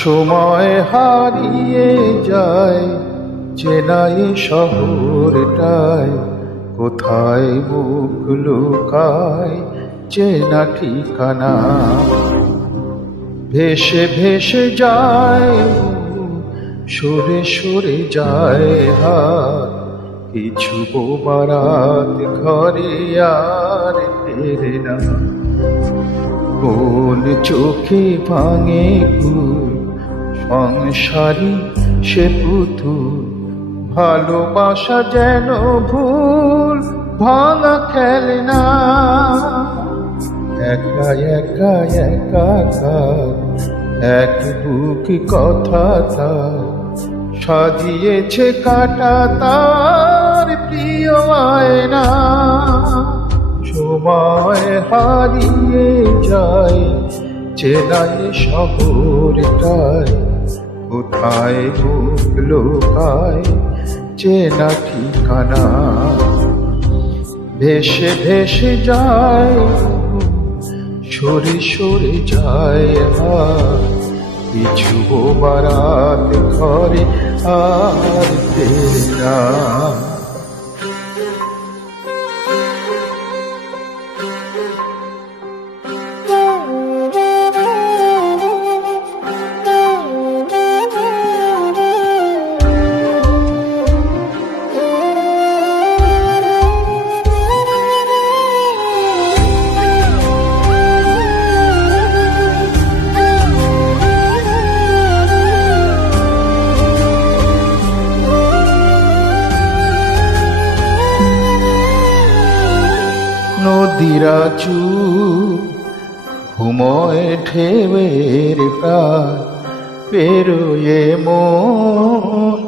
সময় হারিয়ে যায় চেনাই শহরটায়, কোথায় মুখ লুকায় চেনা ঠিকানা। ভেসে ভেসে যায় সরে সরে যায় হাত, কিছু বোবারাত ঘরে আর ফেরে না। কোন চোখে ভাঙে ফুল সংসারী সে পুতুল, ভালোবাসা যেন ভুল ভাঙা খেলনা। একা একা একাকার এক বুক কথা তার, সাজিয়েছে কাটা তার প্রিয় আয়না। সময় হারিয়ে যায় চেনাই শহরটায়, কোথায় মুখ লুকায় চেনা ঠিকানা। ভেসে ভেসে যায় সরে সরে যায় হাত, কিছু বোবারাত ঘরে আর ফেরে না। নদীরা চুপ ঘুমোয় ঢেউয়ের প্রায়, পেরোয়ে মন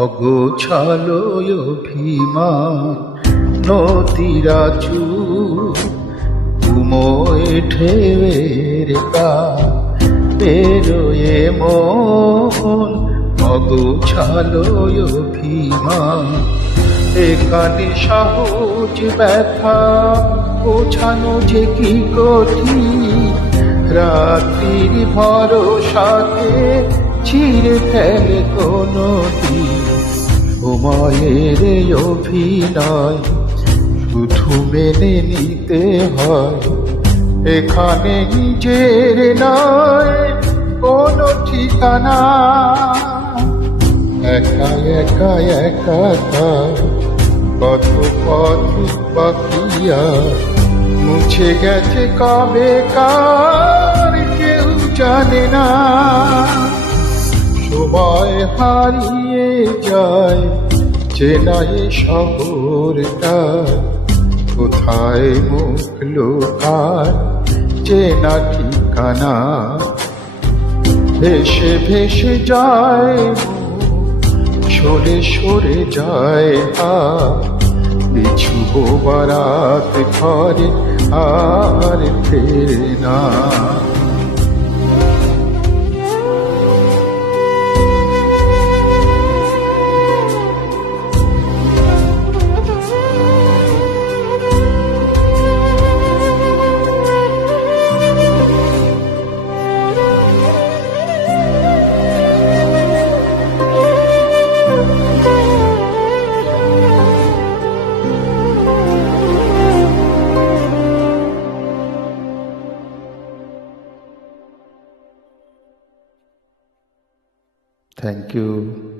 অগোছালো অভিমান। নদীরা চুপ ঘুমোয় ঢেউয়ের প্রায়, পেরোয়ে মন অগোছালো অভিমান। এখানে সহজ ব্যথা বোঝানো যে কি কঠিন, রাত্রির ভরসাতে ছিঁড়ে ফেলে কোনো দিন। সময়ের অভিনয় শুধু মেনে নিতে হয়, এখানে নিজের নয় কোনো ঠিকানা। একা একা একা কত পথ বাকিয়া, মুছে গেছে কবে কার কেউ জানে না। সময় হারিয়ে যায় চেনাই শহরটায়, কোথায় মুখ লুকায় চেনা ঠিকানা। ভেসে ভেসে যায় সরে সরে যায় হাত, কিছু বোবারাত ঘরে আর ফেরে না। Thank you.